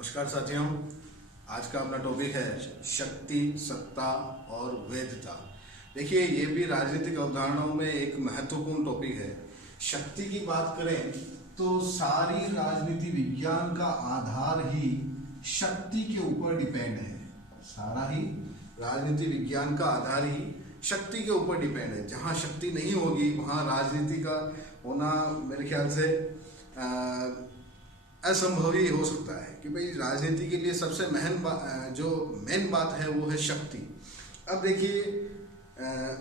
नमस्कार साथियों, आज का अपना टॉपिक है शक्ति, सत्ता और वैधता। देखिए, ये भी राजनीतिक अवधारणाओं में एक महत्वपूर्ण टॉपिक है। शक्ति की बात करें तो सारी राजनीति विज्ञान का आधार ही शक्ति के ऊपर डिपेंड है। सारा ही राजनीति विज्ञान का आधार ही शक्ति के ऊपर डिपेंड है। जहाँ शक्ति नहीं होगी वहाँ राजनीति का होना मेरे ख्याल से असंभव ही हो सकता है कि भाई राजनीति के लिए सबसे मेन बात है वो है शक्ति। अब देखिए,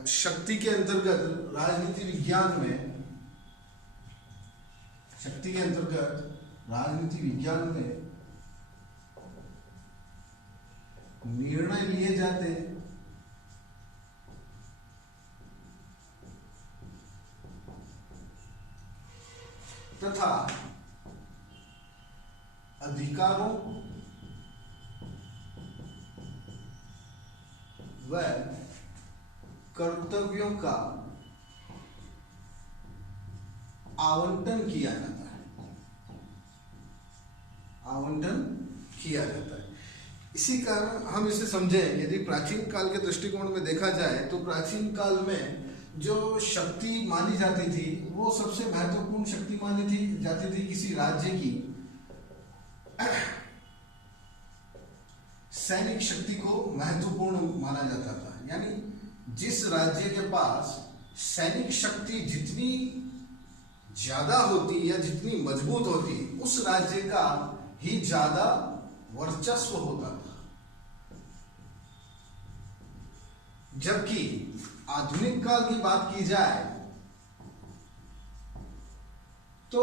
शक्ति के अंतर्गत राजनीति विज्ञान में निर्णय लिए जाते हैं तथा अधिकारों व कर्तव्यों का आवंटन किया जाता है। इसी कारण हम इसे समझें, यदि प्राचीन काल के दृष्टिकोण में देखा जाए तो प्राचीन काल में जो शक्ति मानी जाती थी वो सबसे महत्वपूर्ण शक्ति मानी जाती थी किसी राज्य की सैनिक शक्ति को महत्वपूर्ण माना जाता था। यानी जिस राज्य के पास सैनिक शक्ति जितनी ज्यादा होती या जितनी मजबूत होती, उस राज्य का ही ज्यादा वर्चस्व होता था। जबकि आधुनिक काल की बात की जाए तो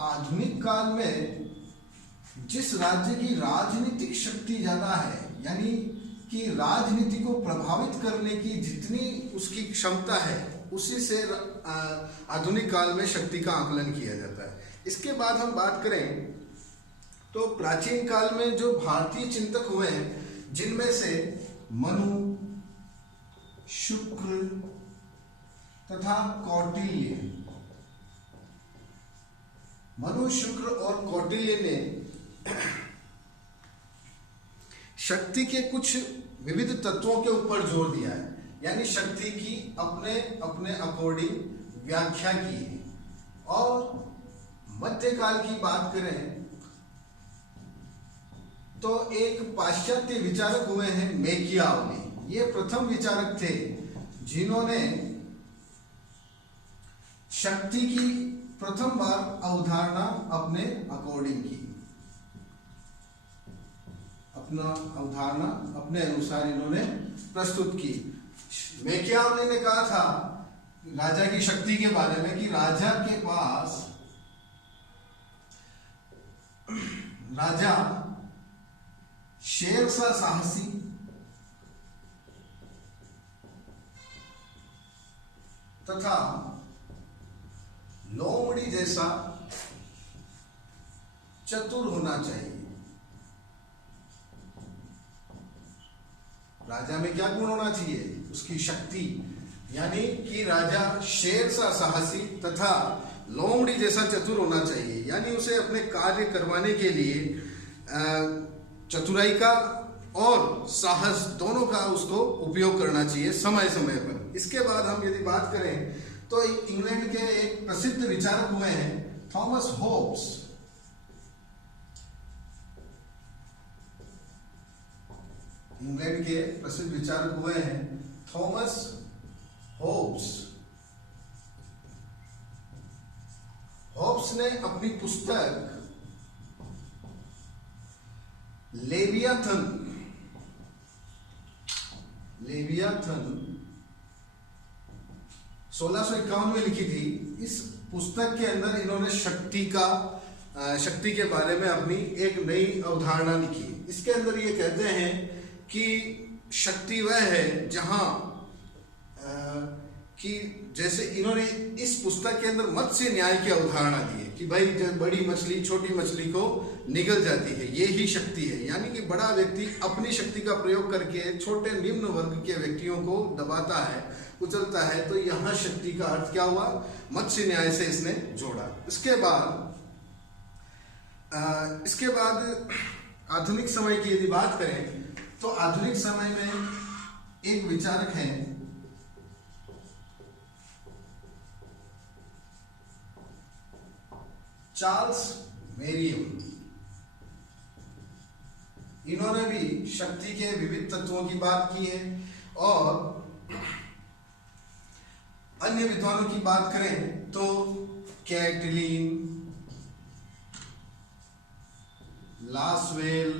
आधुनिक काल में जिस राज्य की राजनीतिक शक्ति ज्यादा है, यानी कि राजनीति को प्रभावित करने की जितनी उसकी क्षमता है, उसी से आधुनिक काल में शक्ति का आकलन किया जाता है। इसके बाद हम बात करें तो प्राचीन काल में जो भारतीय चिंतक हुए हैं, जिनमें से मनु, शुक्र तथा कौटिल्य, मनु, शुक्र और कौटिल्य ने शक्ति के कुछ विविध तत्वों के ऊपर जोर दिया है। यानी शक्ति की अपने अपने अकॉर्डिंग व्याख्या की है। और मध्यकाल की बात करें तो एक पाश्चात्य विचारक हुए हैं मैकियावेली। ये प्रथम विचारक थे जिन्होंने शक्ति की प्रथम बार अवधारणा अपने अकॉर्डिंग की, अपने अनुसार इन्होंने प्रस्तुत की। मैकियावेली ने कहा था राजा की शक्ति के बारे में कि राजा शेर सा साहसी तथा लोमड़ी जैसा चतुर होना चाहिए। राजा में क्या गुण होना चाहिए? उसकी शक्ति, यानी कि राजा शेर सा साहसी तथा लोमड़ी जैसा चतुर होना चाहिए। यानी उसे अपने कार्य करवाने के लिए चतुराई का और साहस दोनों का उसको उपयोग करना चाहिए समय समय पर। इसके बाद हम यदि बात करें तो इंग्लैंड के एक प्रसिद्ध विचारक हुए हैं थॉमस होब्स। इंग्लैंड के प्रसिद्ध विचारक हुए हैं थॉमस होब्स। होब्स ने अपनी पुस्तक लेवियाथन 1651 में लिखी थी। इस पुस्तक के अंदर इन्होंने शक्ति के बारे में अपनी एक नई अवधारणा लिखी। इसके अंदर ये कहते हैं कि शक्ति वह है जहां कि जैसे इन्होंने इस पुस्तक के अंदर मत्स्य न्याय की अवधारणा दी है कि भाई जब बड़ी मछली छोटी मछली को निगल जाती है, ये ही शक्ति है। यानी कि बड़ा व्यक्ति अपनी शक्ति का प्रयोग करके छोटे निम्न वर्ग के व्यक्तियों को दबाता है, कुचलता है। तो यहाँ शक्ति का अर्थ क्या हुआ? मत्स्य न्याय से इसने जोड़ा। इसके बाद आधुनिक समय की यदि बात करें तो आधुनिक समय में एक विचारक हैं चार्ल्स मेरियम। इन्होंने भी शक्ति के विविध तत्वों की बात की है और अन्य विद्वानों की बात करें तो कैटलीन, लासवेल,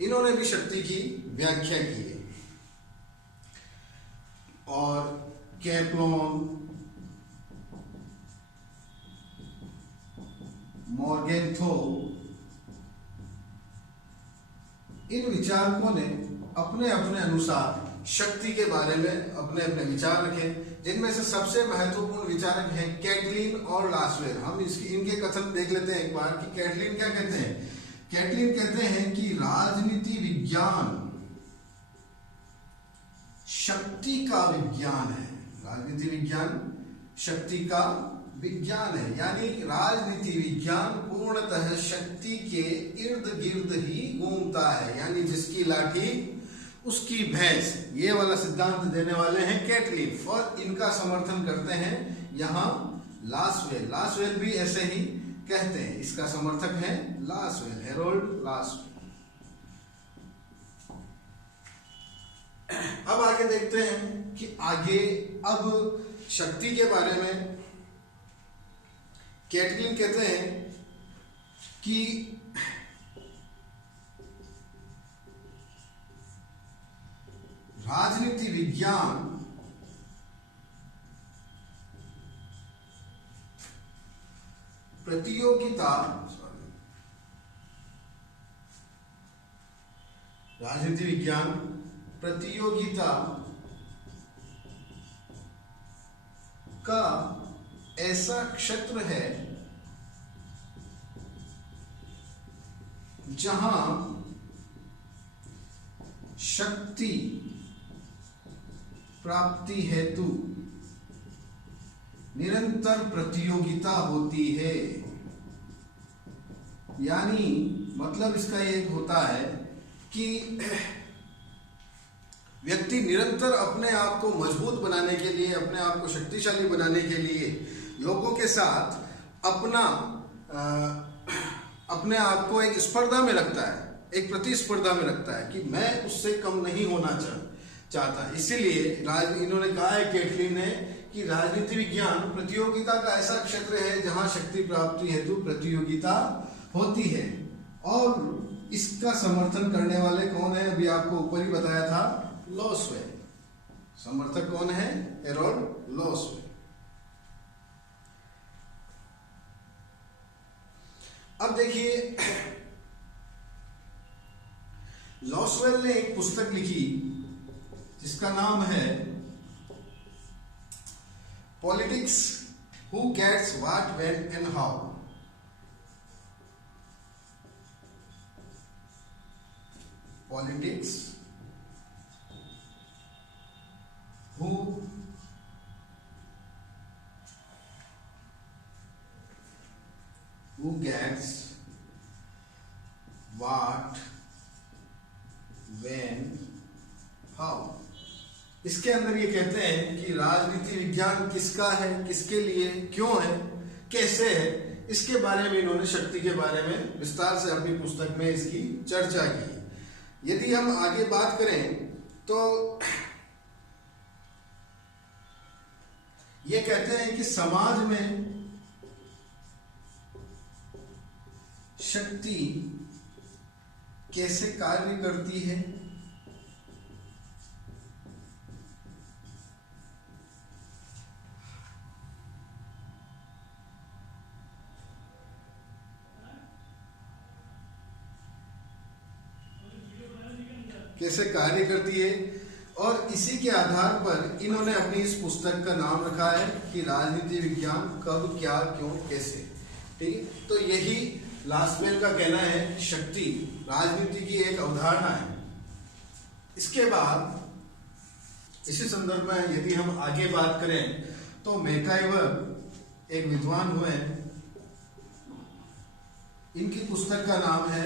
इन्होंने भी शक्ति की व्याख्या की है। और कैप्लॉन, मॉर्गेन्थो, इन विचारकों ने अपने अपने अनुसार शक्ति के बारे में अपने अपने विचार रखे, जिनमें से सबसे महत्वपूर्ण विचारक हैं कैटलीन और लासवेल। हम इनके कथन देख लेते हैं एक बार कि कैटलीन क्या कहते हैं। कैटलीन कहते हैं कि राजनीति विज्ञान शक्ति का विज्ञान है। राजनीति विज्ञान शक्ति का विज्ञान है, यानी राजनीति विज्ञान पूर्णतः शक्ति के इर्द गिर्द ही घूमता है, यानी जिसकी लाठी उसकी भैंस, ये वाला सिद्धांत देने वाले हैं कैटलीन। और इनका समर्थन करते हैं यहाँ लासवेल। लासवेल भी ऐसे ही कहते हैं, इसका समर्थक है लासवेल, हेरोल्ड लासवेल। अब आगे देखते हैं कि आगे अब शक्ति के बारे में कैटलीन कहते हैं कि राजनीति विज्ञान प्रतियोगिता, राजनीति विज्ञान प्रतियोगिता का ऐसा क्षेत्र है जहां शक्ति प्राप्ति हेतु निरंतर प्रतियोगिता होती है। यानी मतलब इसका एक होता है कि व्यक्ति निरंतर अपने आप को मजबूत बनाने के लिए, अपने आप को शक्तिशाली बनाने के लिए लोगों के साथ अपने आप को एक स्पर्धा में रखता है, एक प्रतिस्पर्धा में रखता है कि मैं उससे कम नहीं होना चाहता। इसीलिए इन्होंने कहा है कैटलीन ने कि राजनीति विज्ञान प्रतियोगिता का ऐसा क्षेत्र है जहां शक्ति प्राप्ति हेतु प्रतियोगिता होती है। और इसका समर्थन करने वाले कौन है, अभी आपको ऊपर ही बताया था, लासवेल। समर्थक कौन है, हेरोल्ड लासवेल। अब देखिए लासवेल ने एक पुस्तक लिखी जिसका नाम है politics, who gets what when and how. Politics, who gets what when how। इसके अंदर ये कहते हैं कि राजनीति विज्ञान किसका है, किसके लिए, क्यों है, कैसे है, इसके बारे में इन्होंने शक्ति के बारे में विस्तार से अपनी पुस्तक में इसकी चर्चा की। यदि हम आगे बात करें तो ये कहते हैं कि समाज में शक्ति कैसे कार्य करती है, कैसे कार्य करती है, और इसी के आधार पर इन्होंने अपनी इस पुस्तक का नाम रखा है कि राजनीति विज्ञान कब, क्या, क्यों, कैसे। ठीक है, तो यही लासवेल का कहना है कि शक्ति राजनीति की एक अवधारणा है। इसके बाद इसी संदर्भ में यदि हम आगे बात करें तो मैकाइवर एक विद्वान हुए इनकी पुस्तक का नाम है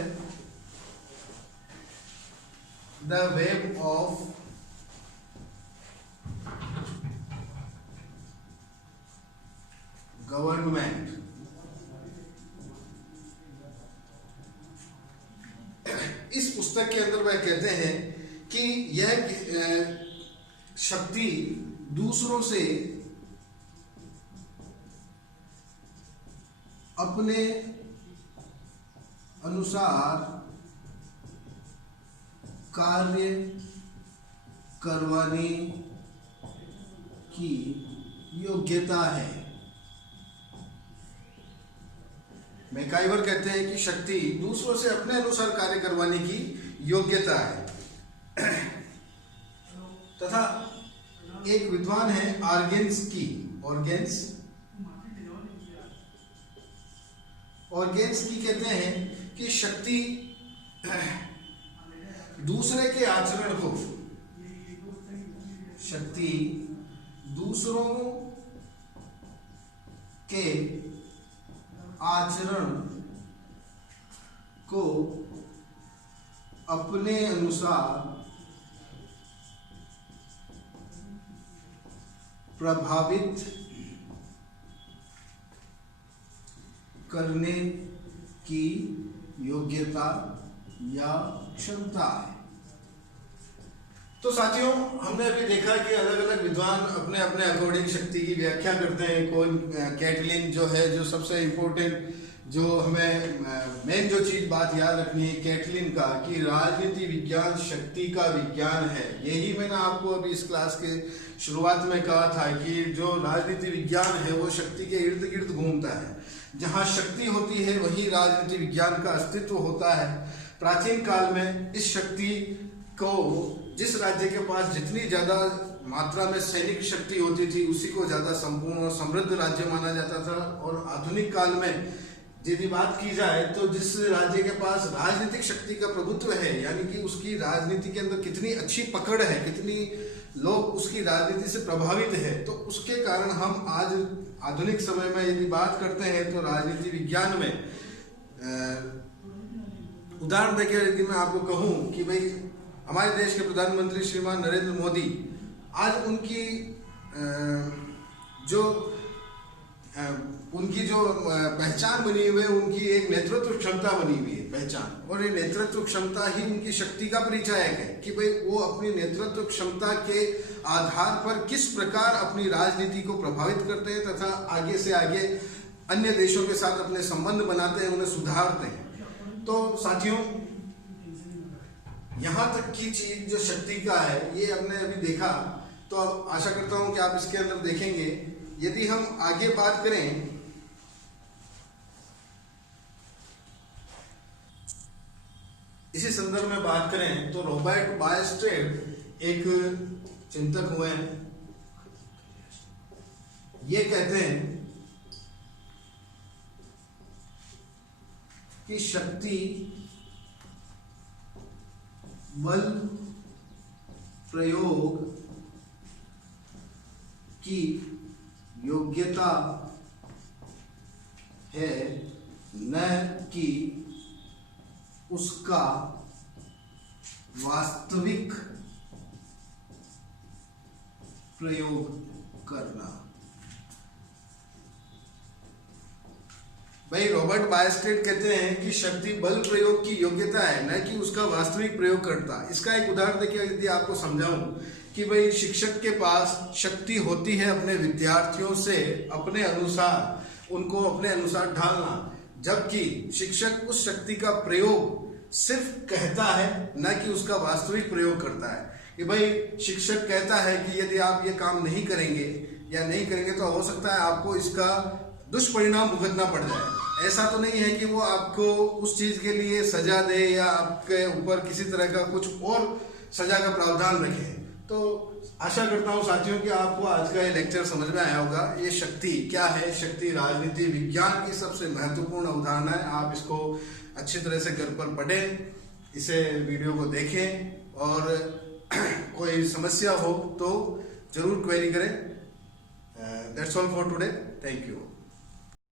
द वेब ऑफ गवर्नमेंट। इस पुस्तक के अंदर वह कहते हैं कि यह शक्ति दूसरों से अपने अनुसार कार्य करवाने की योग्यता है। मैकाइवर कहते हैं कि शक्ति दूसरों से अपने अनुसार कार्य करवाने की योग्यता है। तथा एक विद्वान है ऑर्गेन्सकी कहते हैं कि शक्ति दूसरों के आचरण को अपने अनुसार प्रभावित करने की योग्यता या क्षमता है। तो साथियों, हमने अभी देखा कि अलग अलग विद्वान अपने अपने अकॉर्डिंग शक्ति की व्याख्या करते हैं। कोई कैटलिन जो है, जो सबसे इम्पोर्टेंट, जो हमें मेन जो चीज बात याद रखनी है कैटलिन का, कि राजनीति विज्ञान शक्ति का विज्ञान है। यही मैंने आपको अभी इस क्लास के शुरुआत में कहा था कि जो राजनीति विज्ञान है वो शक्ति के इर्द गिर्द घूमता है। जहाँ शक्ति होती है वही राजनीति विज्ञान का अस्तित्व होता है। प्राचीन काल में इस शक्ति को, जिस राज्य के पास जितनी ज्यादा मात्रा में सैनिक शक्ति होती थी, उसी को ज्यादा संपूर्ण और समृद्ध राज्य माना जाता था। और आधुनिक काल में यदि बात की जाए तो जिस राज्य के पास राजनीतिक शक्ति का प्रभुत्व है, यानी कि उसकी राजनीति के अंदर कितनी अच्छी पकड़ है, कितनी लोग उसकी राजनीति से प्रभावित है, तो उसके कारण हम आज आधुनिक समय में यदि बात करते हैं तो राजनीति विज्ञान में उदाहरण देकर यदि मैं आपको कहूं कि भाई हमारे देश के प्रधानमंत्री श्रीमान नरेंद्र मोदी, आज उनकी जो पहचान बनी हुई है, उनकी एक नेतृत्व क्षमता बनी हुई है पहचान, और ये नेतृत्व क्षमता ही उनकी शक्ति का परिचायक है कि भाई वो अपनी नेतृत्व क्षमता के आधार पर किस प्रकार अपनी राजनीति को प्रभावित करते हैं तथा आगे से आगे अन्य देशों के साथ अपने संबंध बनाते हैं, उन्हें सुधारते हैं। तो साथियों, यहाँ तक की चीज जो शक्ति का है ये हमने अभी देखा, तो आशा करता हूं कि आप इसके अंदर देखेंगे। यदि हम आगे बात करें, इसी संदर्भ में बात करें तो रॉबर्ट बायस्टेड एक चिंतक हुए हैं। ये कहते हैं कि शक्ति बल प्रयोग की योग्यता है, न कि उसका वास्तविक प्रयोग करना। भाई रॉबर्ट बायस्टेड कहते हैं कि शक्ति बल प्रयोग की योग्यता है, न कि उसका वास्तविक प्रयोग करता। इसका एक उदाहरण देखिए, यदि आपको समझाऊं कि भाई शिक्षक के पास शक्ति होती है अपने विद्यार्थियों से अपने अनुसार, उनको अपने अनुसार ढालना, जबकि शिक्षक उस शक्ति का प्रयोग सिर्फ कहता है, न कि उसका वास्तविक प्रयोग करता है। कि भाई शिक्षक कहता है कि यदि आप ये काम नहीं करेंगे या नहीं करेंगे तो हो सकता है आपको इसका दुष्परिणाम भुगतना पड़ जाए। ऐसा तो नहीं है कि वो आपको उस चीज के लिए सजा दे या आपके ऊपर किसी तरह का कुछ और सजा का प्रावधान रखे। तो आशा करता हूँ साथियों कि आपको आज का ये लेक्चर समझ में आया होगा। ये शक्ति क्या है, शक्ति राजनीति विज्ञान की सबसे महत्वपूर्ण अवधारणा है। आप इसको अच्छी तरह से घर पर पढ़ें, इसे वीडियो को देखें, और कोई समस्या हो तो जरूर क्वेरी करें। That's all for today. Thank you.